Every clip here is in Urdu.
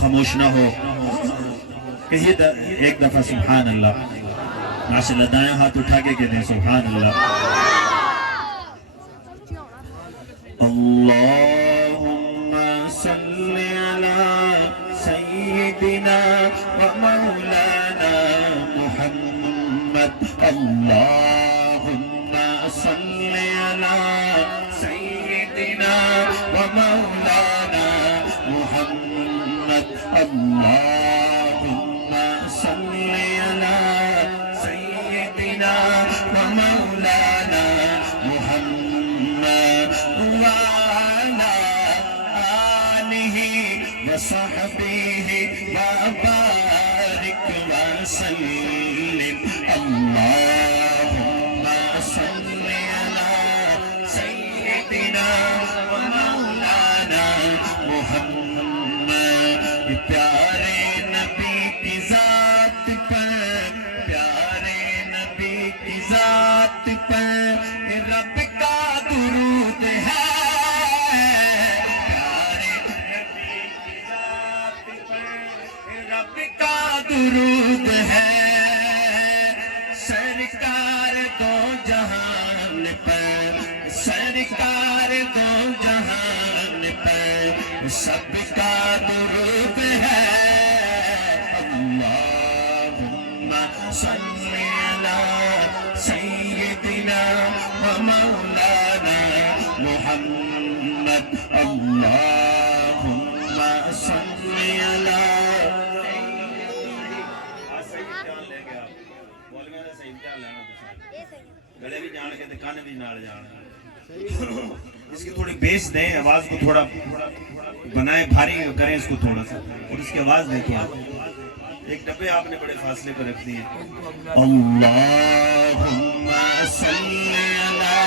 خاموش نہ ہو. کہیے ایک دفعہ سبحان اللہ. ماشاءاللہ دائیں ہاتھ اٹھا کے کہتے ہیں سبحان اللہ. اللہم صلی علی سیدنا و مولانا محمد. اللہم صلی علی سیدنا و مولانا محمد. اللہم صلی علی سیدنا و مولانا محمد وعلی آلہ وصحبہ وبارک وسلم. اللہم صلی علی سیدنا و مولانا محمد. پیارے نبی کی ذات پر, پیارے نبی کی ذات پر رب کا درود ہے. پیارے نبی کی ذات پر رب کا درود ہے. سرکار دو جہان پر, سرکار دو جہان پر سب کا درود ہے. اللہم صلی علی سیدنا و مولانا محمد. اللہم صلی علی گلے بھی جان کے دکھانے بھی نال جان. اس کی تھوڑی بیس دیں, آواز کو تھوڑا بنائیں, بھاری کریں اس کو تھوڑا سا, اور اس کی آواز دیکھیں آپ. ایک ڈبے آپ نے بڑے فاصلے پر رکھ دیے. اللہم صلی علی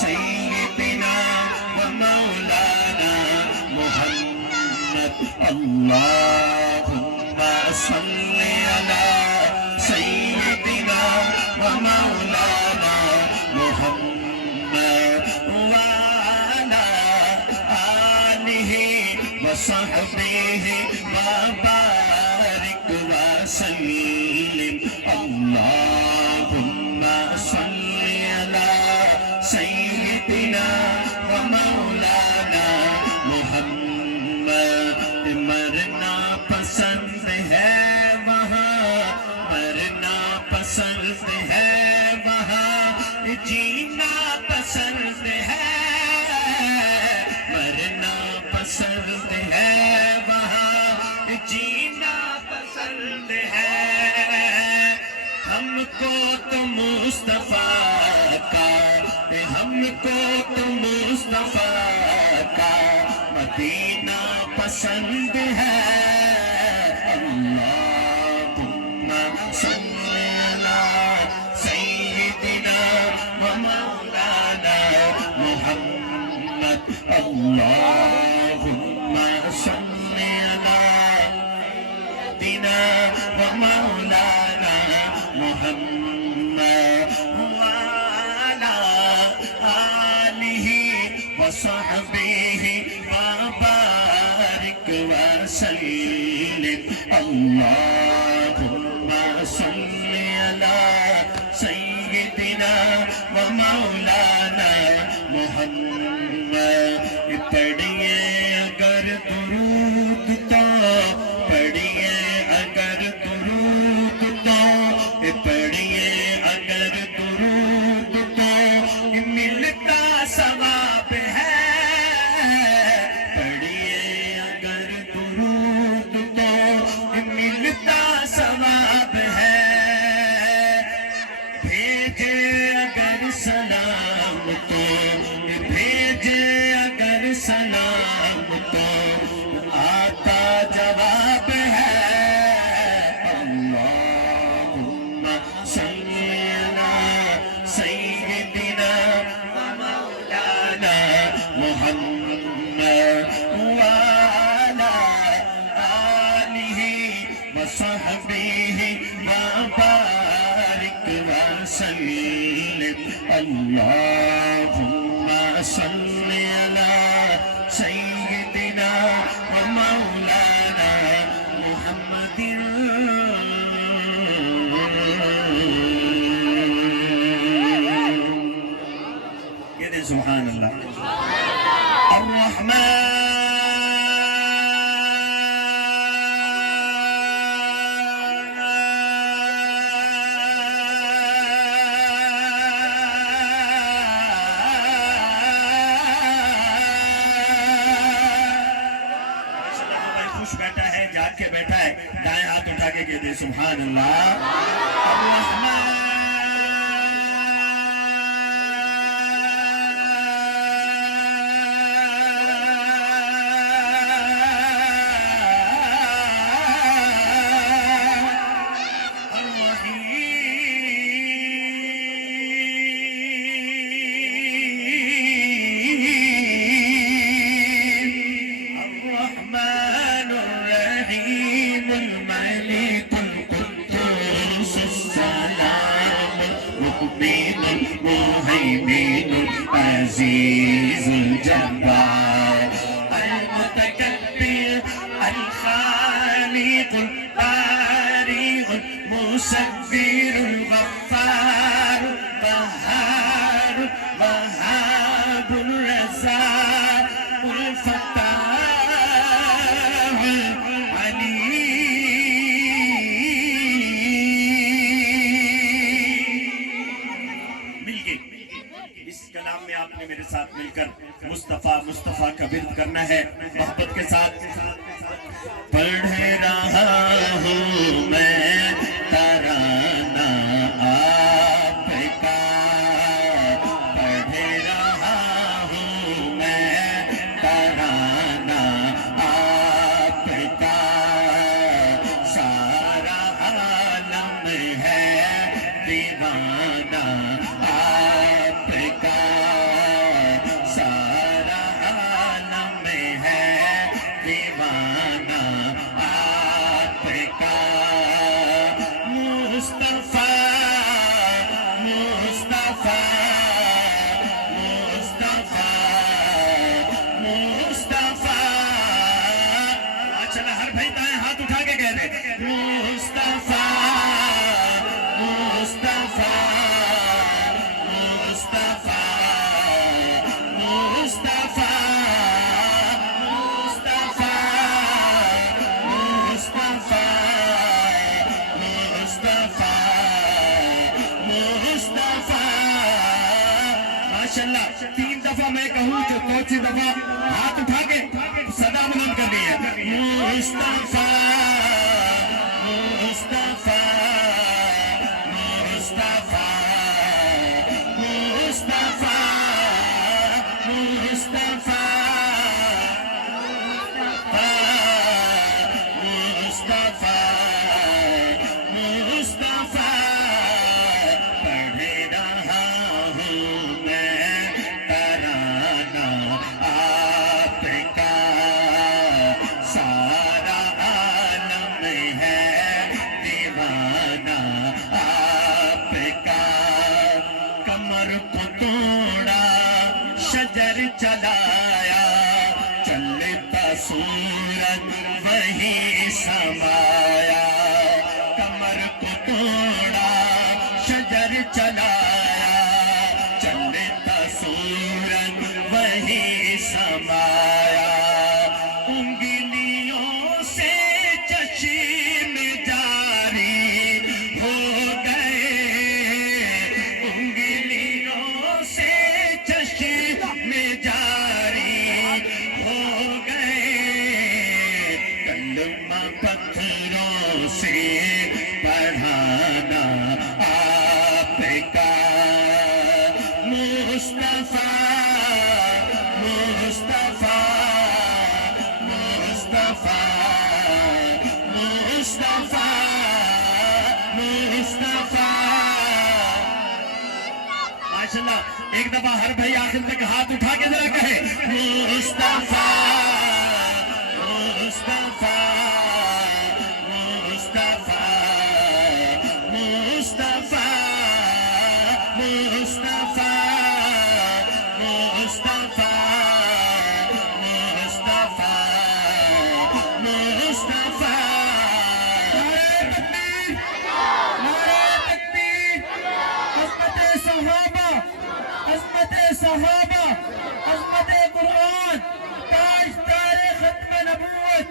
سیدنا و مولانا محمد. اللہم صلی علی سیدنا و مولانا محمد وعلی آلہ وصحبہ وبارک وسلم. اللہم صلی علی سیدنا و مولانا محمد. مرنا پسند ہے وہاں, مرنا پسند ہے وہاں, جینا پسند ہے. مرنا پسند ہے وہاں, جینا پسند ہے. ہم کو تو مصطفیٰ کا, ہم کو تو مصطفیٰ کا مدینہ پسند ہے. اللہم صلی علی سیدنا و مولانا محمد. اللہم صلی علی سیدنا و مولانا محمد وعلی آلہ وصحبہ وبارک وسلم. اللہم صلی علی سیدنا و مولانا محمد. پڑھیے اگر درود تو, پڑھیے اگر درود تو, پڑھیے اگر درود تو ملتا ثواب ہے. پڑھیے اگر درود تو ملتا ثواب ہے. بھیجے اگر سلام تو, بھیجے اگر سلام تو آتا جواب ہے. اللہم صلی علی سیدنا و مولانا محمد وعلی آلہ وصحبہ وبارک وسلم. اللہم صلی علی سیدنا و مولانا خوش بیٹھا ہے، جاگ کے بیٹھا ہے، دائیں ہاتھ اٹھا کے کہہ دے سبحان اللہ۔ الرحمن العزيز الجبار المتكبر الخالق البارئ المصور الغفار القهار الوهاب الرزاق الفتاح العليم۔ مل گئی اس کلام میں آپ نے میرے ساتھ مل کر مصطفیٰ مصطفیٰ کا ورد کرنا ہے محبت کے ساتھ۔ پڑھ رہا ہوں میں ترانہ آپ کا، پڑھ رہا ہوں میں ترانہ آپ کا، سارا عالم ہے دیوانہ آپ کا، سارا عالم ہے دیوانہ آپ کا۔ مصطفیٰ مصطفیٰ مصطفیٰ مصطفیٰ، چلا ہر بھائی دائیں ہاتھ اٹھا کے کہہ دے مصطفیٰ مصطفیٰ مصطفیٰ مصطفیٰ مصطفیٰ مصطفیٰ مصطفیٰ۔ ماشاءاللہ 3 دفعہ میں کہوں جو چوتھی دفعہ ہاتھ اٹھا کے صدا بلند کرنی ہے۔ مصطفیٰ مصطفیٰ مصطفیٰ مصطفیٰ مصطفیٰ مصطفیٰ مصطفیٰ۔ پڑھ رہا ہوں میں ترانہ آپ کا، سارا عالم ہے دیوانہ آپ کا۔ کمر کو توڑا شجر چلایا، چلتا سورج وہی سمایا، کمر کو توڑا شجر چلایا، چلتا سورج وہی سمایا، انگلیوں سے چشم جاری ہو گئے، انگلیوں سے چشم جاری ہو گئے، کلمہ پتھروں سے پڑھانا آپ کا۔ مصطفیٰ مصطفیٰ مصطفیٰ مصطفیٰ مصطفیٰ۔ ماشاءاللہ ایک دفعہ ہر بھائی آخر تک ہاتھ اٹھا کے ذرا کہے مصطفیٰ مصطفیٰ مصطفیٰ مصطفیٰ مصطفیٰ مصطفیٰ مصطفیٰ مصطفیٰ۔ نعرہ تکبیر نعرہ تکبیر، عظمت صحابہ عظمت صحابہ عظمت قرآن، تاج تار ختم نبوت۔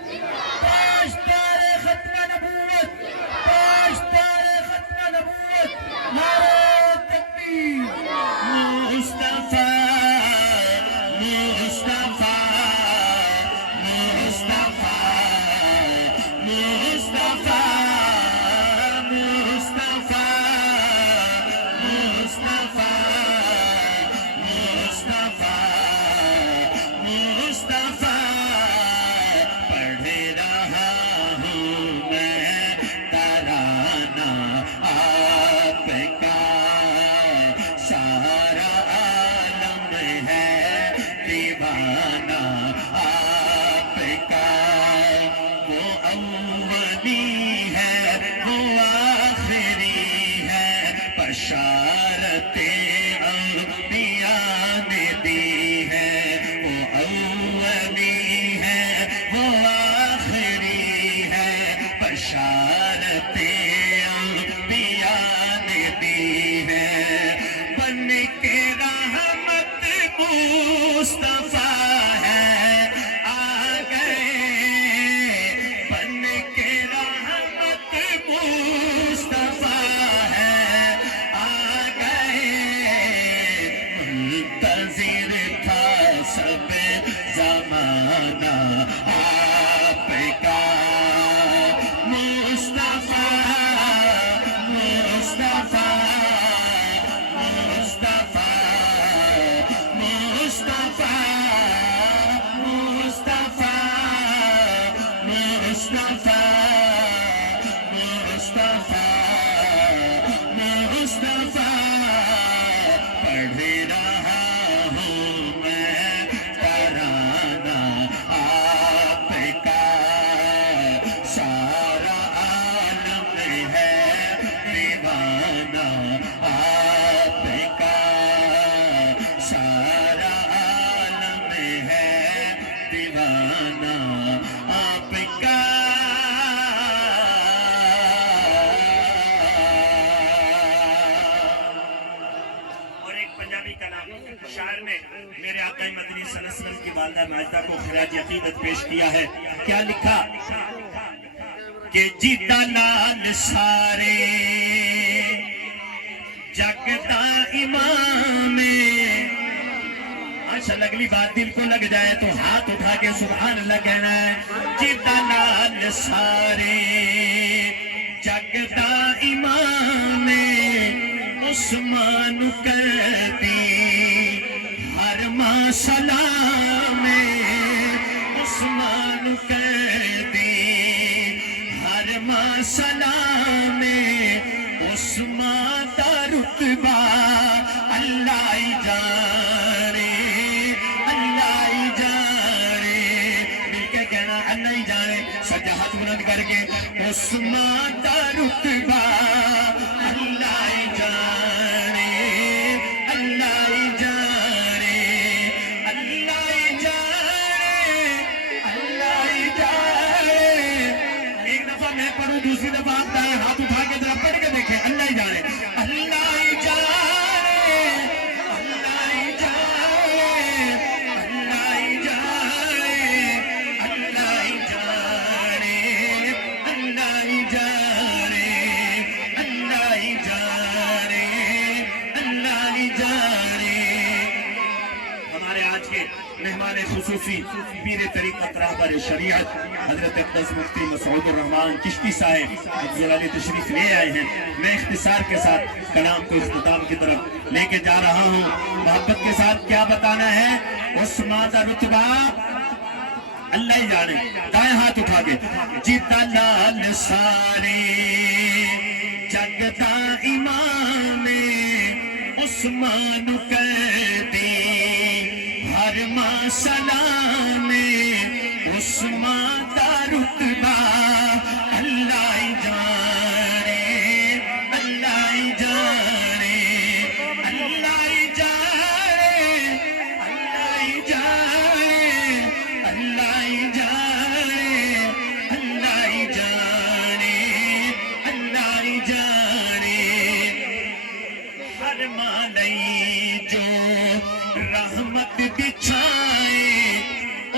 اولی ہے وہ آخری ہے بشارت انبیاء نے دی ہے وہ اولی ہے وہ آخری ہے بشارت انبیاء نے دی ہے بن کے رحمت مصطفیٰ شاعر نے میرے آقا مدنی صلی اللہ علیہ وسلم کی والدہ ماجدہ کو خراج عقیدت پیش کیا ہے کیا لکھا کہ جیتا نال سارے جگ دا امام ماشاءاللہ اگلی بات دل کو لگ جائے تو ہاتھ اٹھا کے سبحان اللہ کہنا ہے جیتا نال سارے جگ دا امام عثمان کرتی ہر ماں سلام عثمان کرتی ہر ماں سلام عثمان کا رتبہ اللہ جانے مل کے کہنا اللہ جانے سجا ہاتھ بلند کر کے عثمان کا رتبہ دوسری دفعہ آپ دائیں ہاتھ اٹھا کے ذرا پڑھ کے دیکھیں اللہ ہی جانے اللہ ہی جانے اللہ ہی جانے اللہ ہی جانے اللہ ہی جانے اللہ ہی جانے اللہ ہی جانے اللہ ہی جانے ہمارے آج کے مہمان خصوصی پیر طریقت راہبر شریعت حضرت اقدس مفتی مسعود الرحمان چشتی صاحب جلالی تشریف لے آئے ہیں میں اختصار کے ساتھ کلام کو اختتام کی طرف لے کے جا رہا ہوں محبت کے ساتھ کیا بتانا ہے عثمان کا رتبہ اللہ ہی جانے دائیں ہاتھ اٹھا کے جیتا لال سارے جگ دا امام عثمان کرتی ہر ماں سلام عثمان کا رتبہ اللہ ہی جانے اللہ ہی جانے اللہ ہی جانے اللہ ہی جانے اللہ ہی جانے اللہ ہی جانے اللہ ہی جانے ہر مالی جو رحمت بچھائے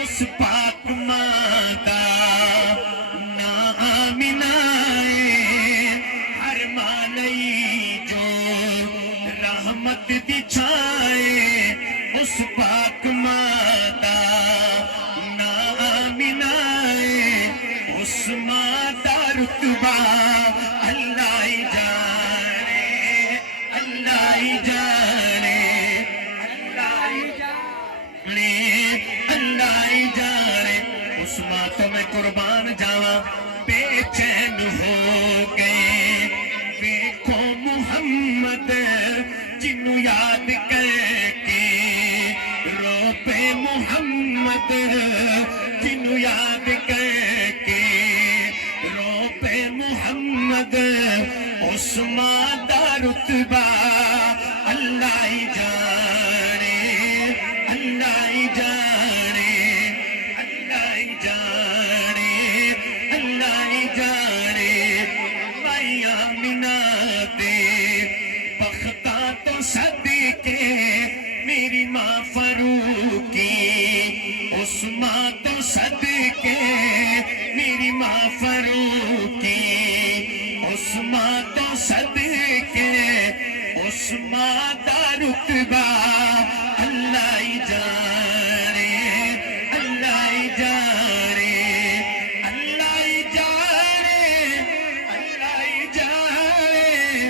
اس پاک ماں کا نام آئے ہر مالی جو رحمت بچھائے اس پاک ماں کا نام آئے اس ماں کا رتبہ اللہ ہی جانے اللہ ہی جانے اللہ ہی جانے اس ماں تو میں قربان جاواں بے چین ہو گئے دیکھو محمد جنوں یاد کر کے رو پہ محمد جنوں یاد کر کے عثمان دا رتبہ اللہ ہی جانے اللہ ہی جانے اللہ ہی جانے اللہ ہی جانے بھائی آمینہ دے بختہ تو صدقے میری ماں فاروقی عثمان تو صدقے میری ماں فاروقی عثمان تو صدقے عثمان دا رتبہ اللہ ہی جانے اللہ ہی جانے اللہ ہی جانے اللہ ہی جانے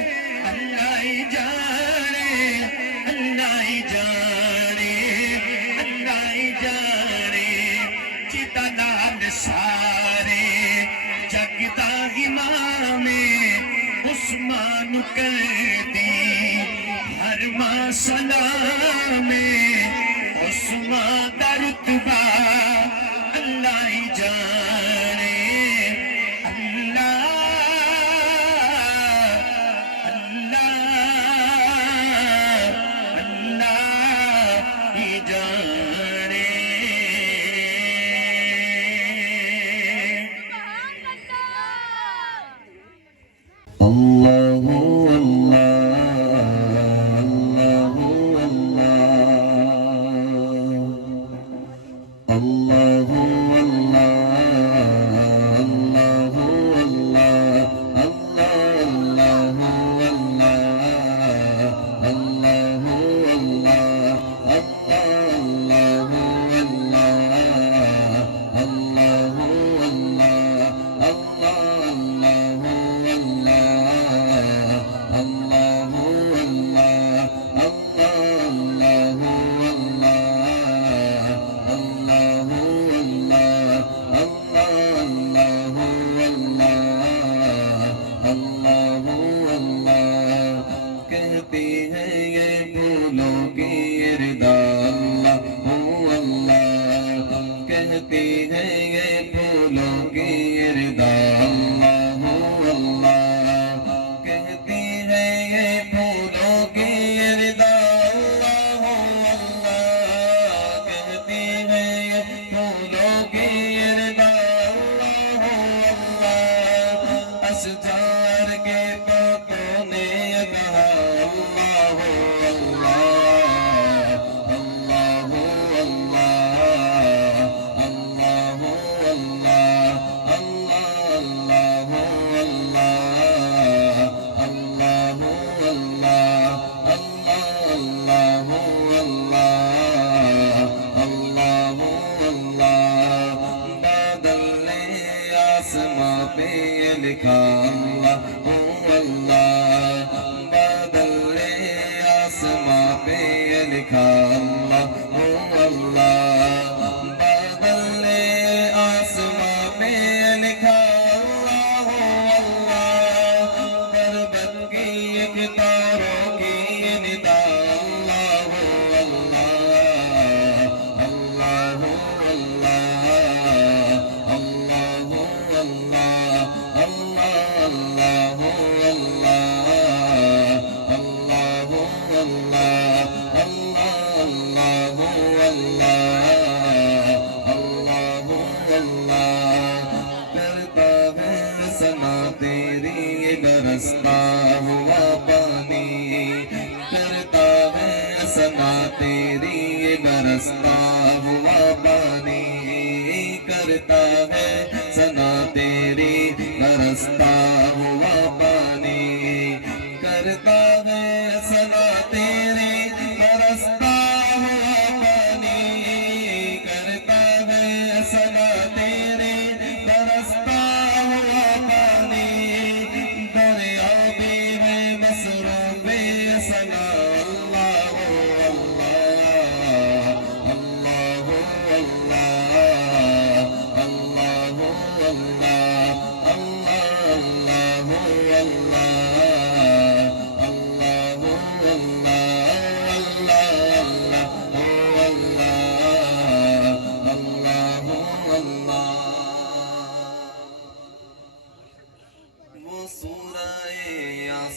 اللہ ہی جانے اللہ ہی جانے اللہ ہی جانے جیتا نام سارے جگ دا امام عثمان کر دی ہر ماں سلام عثمان دا رتبہ اللہ ہی جانے اللہ اللہ اللہ ہی جانے اللہ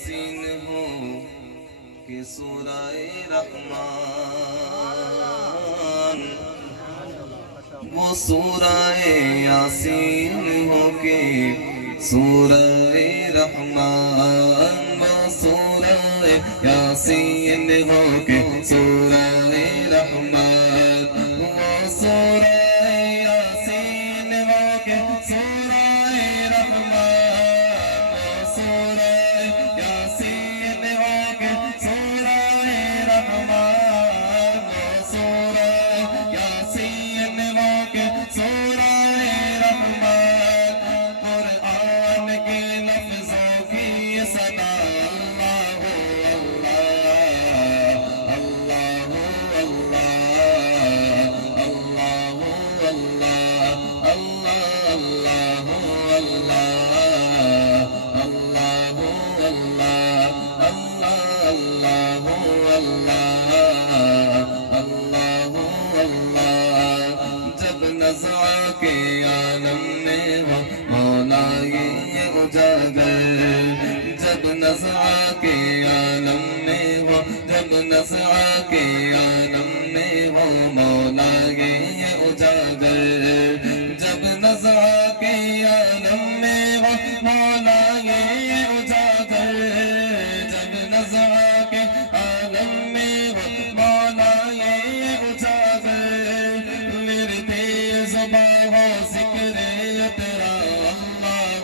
یاسین ہو کہ سورہ رحمان، وہ سورہ یاسین ہو کہ سورہ رحمان، وہ سورہ یاسین ہو کہ سورہ رحمان، وہ سورہ یاسین ہو کہ سورہ رحمان، وہ سورہ یاسین ہو کہ سورہ رحمان، وہ سورہ یاسین ہو کہ سورہ رحمان، قرآن کے لفظوں کی صدا اللہ اللہ اللہ اللہ جب نزعہ کے عالم میں وہ مولا یہ اجاگر، جب نزعہ کے عالم میں وہ، جب نزعہ کے عالم میں وہ مولا یہ اجاگر، جب نزعہ کے عالم میں وہ مولا یہ اجاگر، جب نزعہ کے عالم میں وہ مولا یہ اجاگر، میرے تیز زباں ہو ذکر تیرا اللہ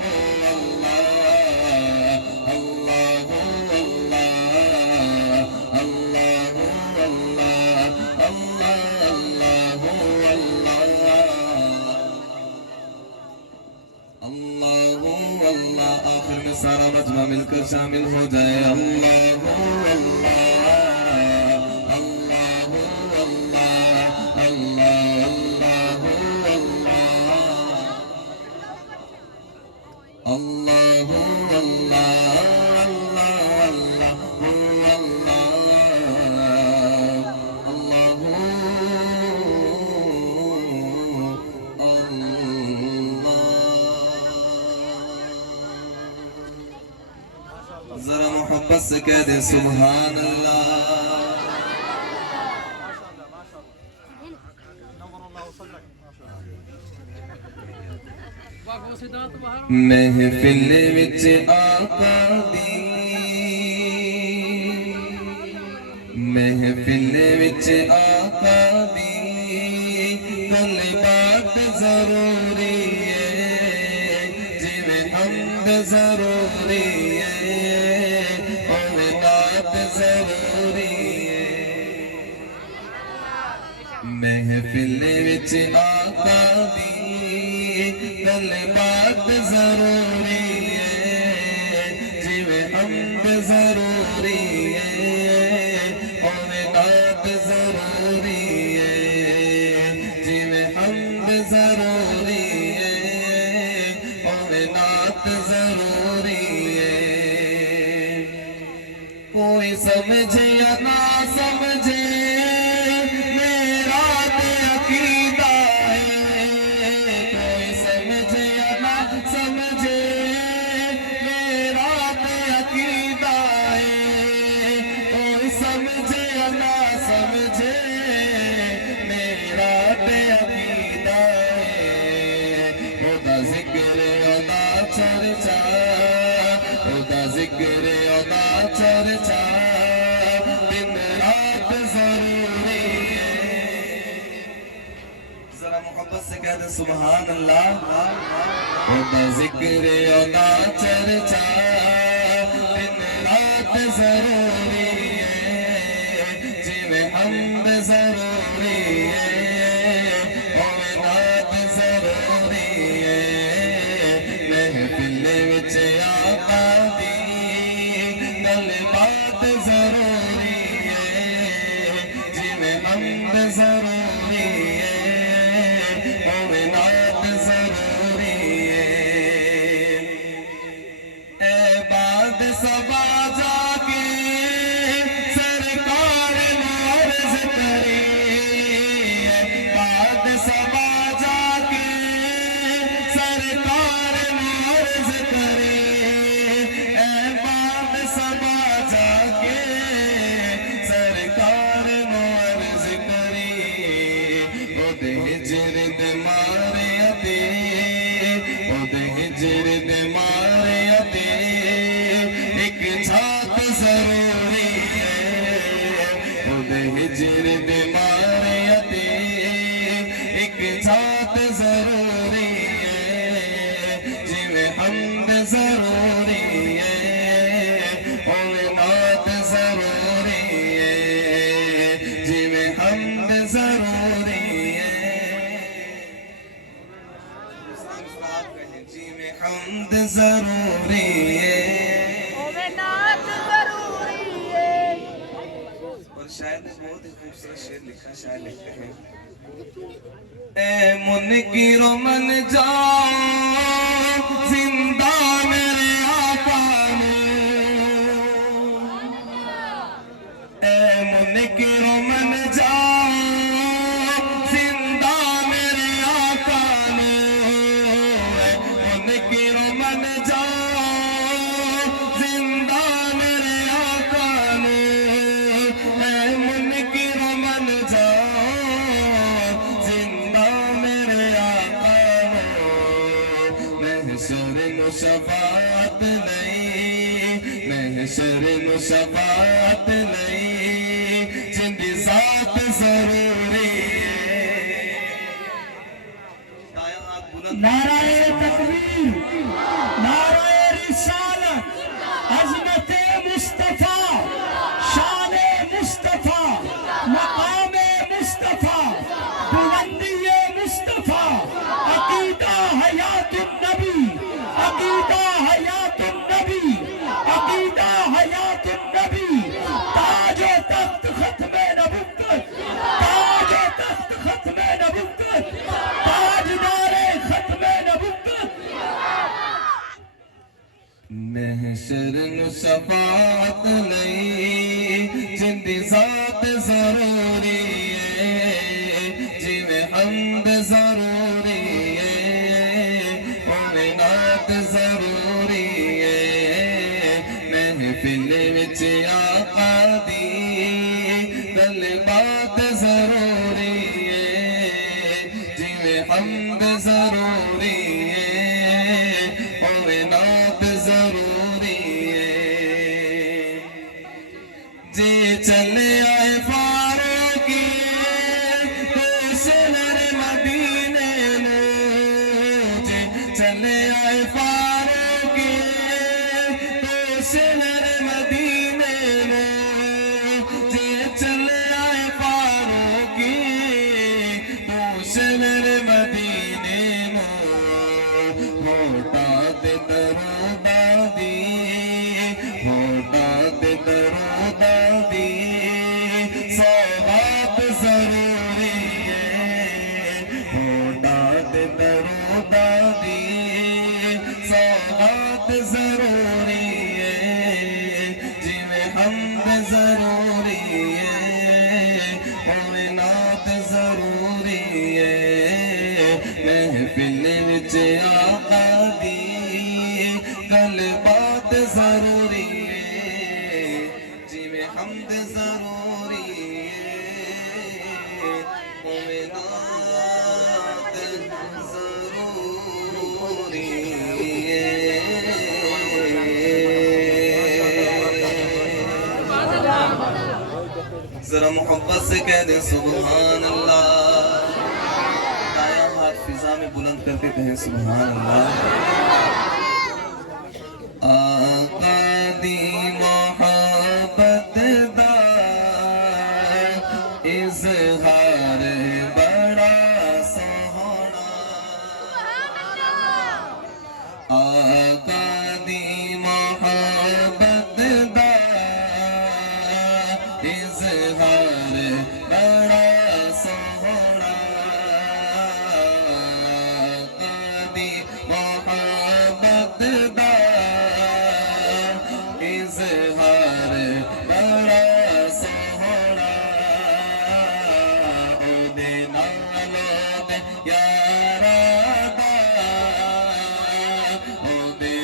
اللہ اللہ اللہ اللہ، آخر میں سارا مجمع مل کر شامل ہو جائے اللہ ذرا محبت سے کہہ دے سبحان اللہ۔ محفل وچ آقا دی، محفل وچ آقا دی گل بات ضروری ہے، جویں حمد ضروری ہے اویں نعت ضروری ہے، محفل وچ آقا دی گل بات ضروری ہے، جویں حمد ضروری ہے اویں نعت ضروری ہے، جویں حمد ضروری ہے اویں نعت ضروری ہے، کوئی سمجھے یا نہ سمجھے میرا تے عقیدہ ہے، کوئی سمجھے یا نہ سمجھے میرا تے عقیدہ ہے، کوئی سمجھے یا نہ سمجھے میرا تے عقیدہ ہے، خدا ذکر ادا چرچا، خدا ذکر ادا چرچا دن رات ضروری ہے، ذرا محبت سے کہہ دے سبحان اللہ۔ خدا ذکر ادا چرچا دن رات ضروری ہے، جویں حمد ضروری ہے اویں نعت ضروری ہے، محفل وچ آقا دی گل بات ضروری ہے، جویں حمد ضروری ہے اویں نعت ضروری ہے، اے باد صبا جا کے ہجر دے مارے تے ایک چھات ضروری ہے خودے ہجر دے مارے تے ایک چھات ضروری ہے جویں حمد ضروری ہے اوے نعت ضروری ہے جویں حمد ضروری ہے جویں حمد ضروری ہے اور شاید بہت ہی خوبصورت شعر لکھا شاعر لکھتے ہیں اے منکر من جاؤ زندہ میرے آقا نے اے منکر من جاؤ زندہ میرے آقا نے اے منکر من جاؤ زندہ میرے آقا نے اے منکر من جاؤ زندہ میرے آقا نے محشر نو شفاعت نہیں محشر نو شفاعت نہیں جندی ذات ضروری ہے دائیں ہاتھ بلند نعرہ تکبیر نعرہ رسالت عظمت مصطفیٰ شان مصطفیٰ مقام مصطفیٰ بلندی مصطفیٰ عقیدہ حیات النبی عقیدہ حیات النبی عقیدہ حیات النبی تاج و تخت ختم نبوت تاج و تخت ختم نبوت تاجدار ختم نبوت محشر نو شفاعت نہیں جندی ذات ضروری ہے جویں حمد ضروری ہے اویں نعت ضروری ہے محفل وچ آقا دی گل بات ضروری ہے جویں حمد ضروری ہے اویں نعت ضروری ہے جی چلے آئے فاروقی حسنر مدینے نو جی چلے آئے فاروقی حسنر مدینے نو جی چلے آئے فاروقی حسنر مدینے نو ہوتا تے درودہ دی ہوتا تے درودہ دی سوغات ضروری ہے ہوتا تے درودہ دی سوغات ضروری ہے جویں حمد ضروری ہے اویں نعت ضروری ہے محفل وچ آقا دی گل بات ضروری ہے جویں حمد ضروری ہے اویں نعت ضروری ہے ذرا محبت سے کہہ دیں سبحان اللہ دائیں ہاتھ فضا میں بلند کر کے کہیں سبحان اللہ آقا دی محبت دا اظہار بڑا سوہنا آقا دی محبت دا اظہار بڑا سوہنا آقا دی محبت دا اظہار بڑا سوہنا او دے نالوں دے یارا دا او دے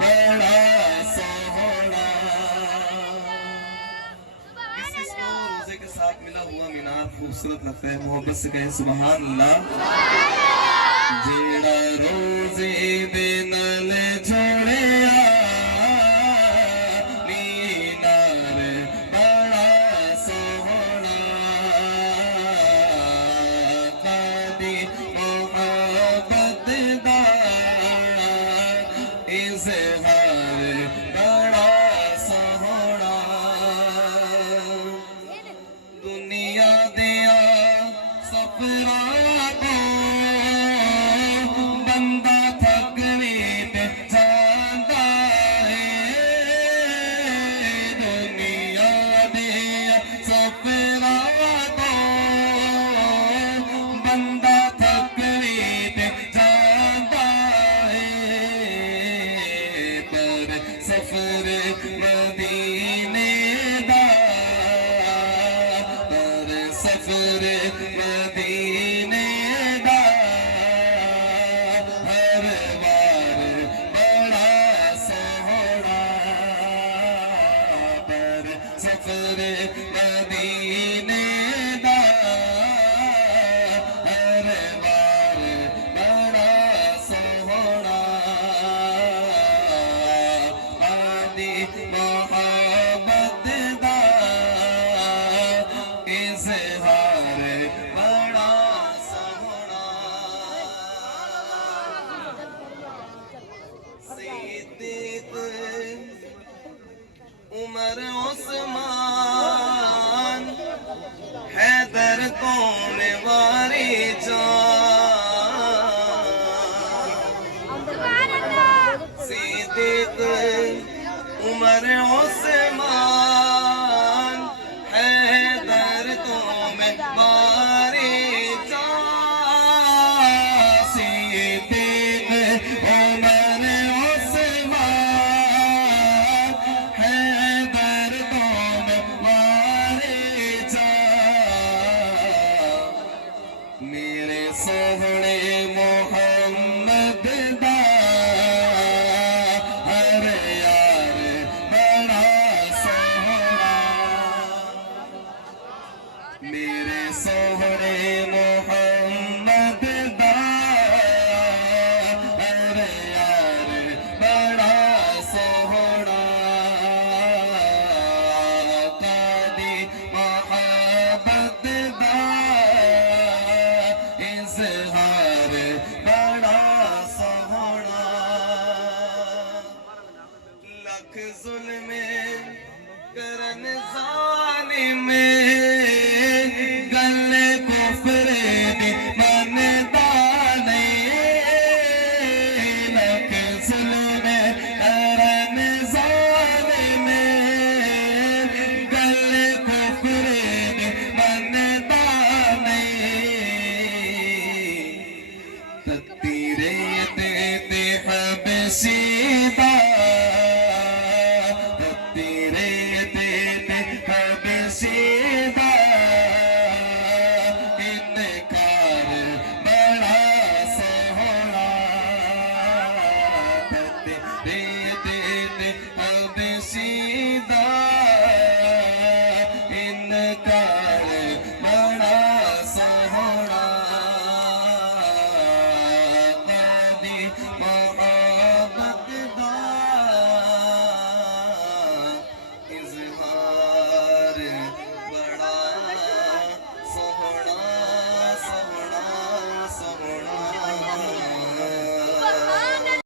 بڑا سوہنا. کس کو روزے کے ساتھ ملا ہوا مینار خوبصورت لگتا ہے؟ محبت سے کہیں سبحان اللہ. جیڑا روزے دے نال جوڑیا مینار بڑا سوہنا. کدی محبت دا اظہار بڑا سوہنا. دنیا دیا سفراں تو بندہ تھک وی تے جاندا ہے. دنیا دیا سفراں تو بندہ تھک وی تے جاندا ہے. پر سفر مدینے دا سفر مدینے دا ہر بار بڑا سوہنا. پر سفر مدینے دا ہر بار بڑا سوہنا. پانی محبت دا اظہار بڑا سوہنا. صدیق عمر عثمان حیدر کون واری جان. صدیق عمر عثمان حیدر کون واری جان. صدیق عمر عثمان حیدر کون واری جان. میرے سوہنے محمد دا ہر یار بڑا سوہنا. میرے سوہنے محمد دا ہر یار بڑا سوہنا. کدی محبت دا اظہار بڑا سوہنا. لکھ ظلم کرن ظالم گل کفر دی مندا نہیں. لکھ ظلم کرن ظالم گل کفر دی مندا نہیں. تتی ریت تے حبشی دا